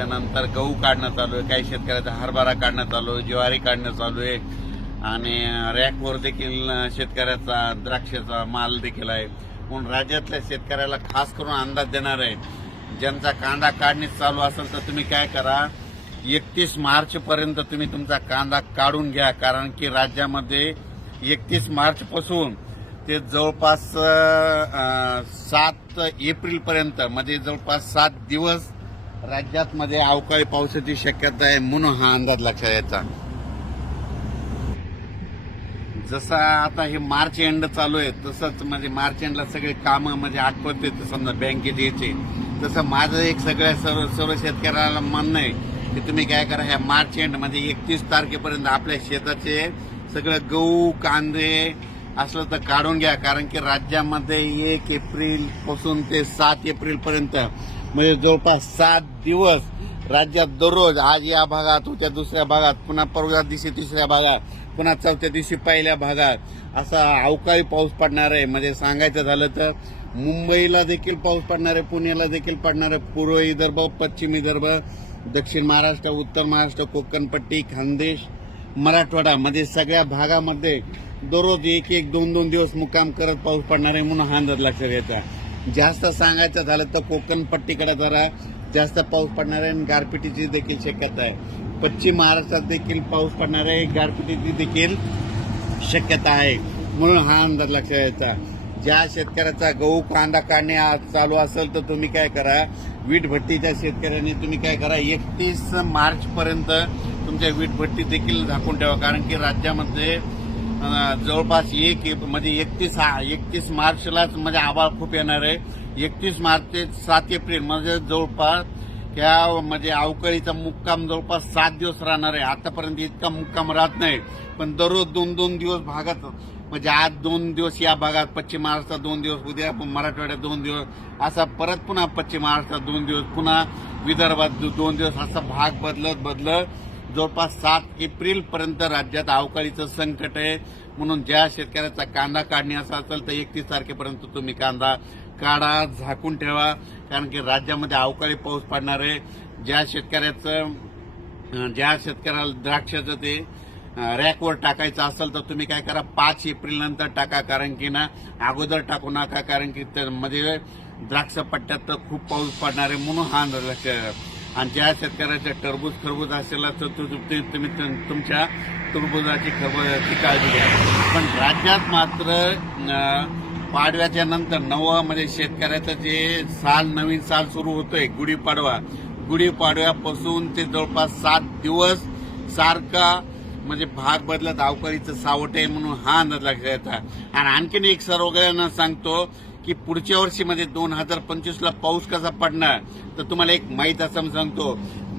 त्याच्यानंतर गहू काढणं चालू आहे काही शेतकऱ्याचा हरभरा काढणं चालू आहे ज्वारी काढणं चालू आहे. आणि रॅकवर देखील शेतकऱ्याचा द्राक्षाचा माल देखील आहे. म्हणून राज्यातल्या शेतकऱ्याला खास करून अंदाज देणार आहे ज्यांचा कांदा काढणीच चालू असेल तर तुम्ही काय करा एकतीस मार्च पर्यंत तुम्ही तुमचा कांदा काढून घ्या कारण की राज्यामध्ये एकतीस मार्च पासून ते जवळपास सात एप्रिल पर्यंत म्हणजे जवळपास सात दिवस राज्यात मध्ये अवकाळी पावसाची शक्यता आहे म्हणून हा अंदाज लक्षात यायचा जसं आता हे मार्च एंड चालू आहे तसंच म्हणजे मार्च एंडला सगळे कामं म्हणजे आठवत येते समजा बँकेत यायचे तसं माझं एक सगळ्या सर्व सर्व शेतकऱ्याला म्हणणं आहे की तुम्ही काय करा ह्या मार्च एंड म्हणजे एकतीस तारखेपर्यंत आपल्या शेताचे सगळं गहू कांदे असलं तर काढून घ्या. कारण की राज्यामध्ये एक एप्रिलपासून ते सात एप्रिल पर्यंत म्हणजे जवळपास सात दिवस राज्यात दररोज आज या भागात उद्या दुसऱ्या भागात पुन्हा परवा दिवशी तिसऱ्या भागात पुन्हा चौथ्या दिवशी पहिल्या भागात. असा अवकाळी पाऊस पडणार आहे. म्हणजे सांगायचं झालं तर मुंबईला देखील पाऊस पडणार आहे पुण्याला देखील पडणार आहे. पूर्व विदर्भ पश्चिम विदर्भ दक्षिण महाराष्ट्र उत्तर महाराष्ट्र कोकणपट्टी खानदेश मराठवाडा मध्ये सगळ्या भागामध्ये दररोज एक एक दोन दोन दिवस मुक्काम करत पाऊस पडणार आहे म्हणून हा अंदाज लक्षात येता जास्त सांगायचं झालं तर कोकणपट्टीकडे जरा जास्त पाऊस पडणार आहे आणि गारपिटीची देखील शक्यता आहे. पश्चिम महाराष्ट्रात देखील पाऊस पडणार आहे गारपिटीची देखील शक्यता आहे. म्हणून हा अंदाज लक्षात यायचा ज्या शेतकऱ्याचा गहू कांदा काढणे आज चालू असेल तर तुम्ही काय करा? वीट भट्टीच्या शेतकऱ्यांनी तुम्ही काय करा? एकतीस मार्चपर्यंत तुमच्या वीट भट्टी देखील झाकून ठेवा. कारण की राज्यामध्ये जवळपास एक एप- म्हणजे एकतीस एकतीस मार्चलाच म्हणजे आभाळ खूप येणार आहे. एकतीस मार्च ते सात एप्रिल म्हणजे जवळपास त्या म्हणजे अवकाळीचा मुक्काम जवळपास सात दिवस राहणार आहे. आतापर्यंत इतका मुक्काम राहत नाही पण दररोज दोन दोन दिवस भागात म्हणजे आज दोन दिवस या भागात पश्चिम महाराष्ट्रात दोन दिवस उद्या मराठवाड्यात दोन दिवस असा परत पुन्हा पश्चिम महाराष्ट्रात दोन दिवस पुन्हा विदर्भात दोन दिवस असा भाग बदलत बदलत जवळपास सात एप्रिलपर्यंत राज्यात अवकाळीचं संकट आहे. म्हणून ज्या शेतकऱ्याचा कांदा काढणे असा असेल तर एकतीस तारखेपर्यंत तुम्ही कांदा काढा झाकून ठेवा. कारण की राज्यामध्ये अवकाळी पाऊस पडणार आहे. ज्या शेतकऱ्याचं ज्या शेतकऱ्याला द्राक्षाचं ते रॅकवर टाकायचं असेल तर तुम्ही काय करा पाच एप्रिलनंतर टाका. कारण की ना अगोदर टाकू नका. कारण की त्यामध्ये द्राक्ष पट्ट्यात तर खूप पाऊस पडणार आहे. म्हणून हा लक्ष आणि ज्या शेतकऱ्याच्या टरबूज खरबूज असेल तर तुम्ही तुम- तुमच्या टरबुजाची खरबूजाची काळजी घ्या. पण राज्यात मात्र पाडव्याच्या नंतर नवं म्हणजे शेतकऱ्याचं जे साल नवीन साल सुरू होतोय गुढीपाडवा गुढीपाडव्यापासून ते जवळपास सात दिवस सारखा म्हणजे भाग बदलत अवकाळीचं सावट आहे म्हणून हा अंदाज लक्षात येतात आणि आणखीन एक सर्वजणांना सांगतो की पुढच्या वर्षीमध्ये दोन हजार पंचवीसला पाऊस कसा पडणार? तर तुम्हाला एक माहीत असं सांगतो.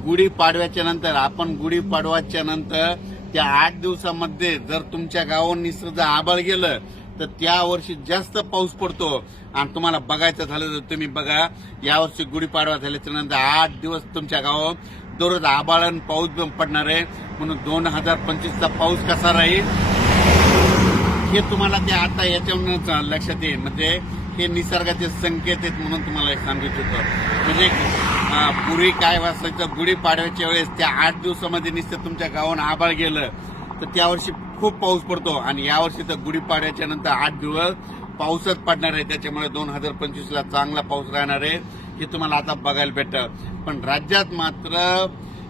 गुढीपाडव्याच्या नंतर आपण गुढीपाडव्याच्या नंतर त्या आठ दिवसामध्ये जर तुमच्या गावावर निसर्ग आबळ गेलं तर त्या वर्षी जास्त पाऊस पडतो. आणि तुम्हाला बघायचं झालं तर तुम्ही बघा यावर्षी गुढीपाडवा झाल्याच्यानंतर आठ दिवस तुमच्या गावावर दररोज आबाळ आणि पाऊस पण पडणार आहे. म्हणून दोन हजार पंचवीसचा पाऊस कसा राहील हे तुम्हाला ते आता याच्यावरूनच लक्षात येईल. म्हणजे हे निसर्गाचे संकेत आहेत म्हणून तुम्हाला एक सांगू इच्छितो म्हणजे पूर्वी काय वाचायचं गुढी पाडव्याच्या वेळेस त्या आठ दिवसामध्ये नुसतं तुमच्या गावात आभाळ गेलं. तर त्या वर्षी खूप पाऊस पडतो आणि यावर्षी तर गुढीपाडव्याच्या नंतर आठ दिवस पाऊसच पडणार आहे. त्याच्यामुळे दोन हजार पंचवीसला चांगला पाऊस राहणार आहे. हे तुम्हाला आता बघायला भेटतं. पण राज्यात मात्र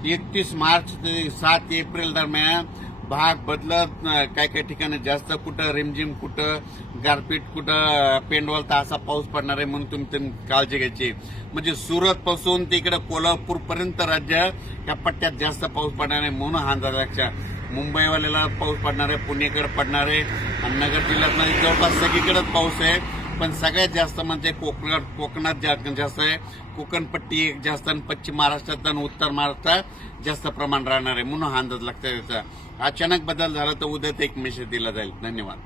एकतीस मार्च ते सात एप्रिल दरम्यान भाग बदलत काय काय ठिकाणी जास्त कुठं रिमझिम कुठं गारपीट कुठं पेंडवल तर असा पाऊस पडणार आहे म्हणून तुम्ही काळजी घ्यायची. म्हणजे सुरत पासून ते इकडे कोल्हापूर पर्यंत राज्य या पट्ट्यात जास्त पाऊस पडणार आहे म्हणून हा अंदाज लक्षात. मुंबईवाल्याला पाऊस पडणार आहे पुणेकडे पडणार आहे आणि नगर जिल्ह्यात जवळपास सगळीकडेच पाऊस आहे. पण सगळ्यात जास्त म्हणजे कोकणात कोकणात जास्त आहे. कोकणपट्टी एक जास्त आणि पश्चिम महाराष्ट्रात आणि उत्तर महाराष्ट्रात जास्त प्रमाण राहणार आहे. म्हणून हा अंदाज लक्षात त्याचा अचानक बदल झाला तर उद्या एक मेसेज दिला जाईल. धन्यवाद.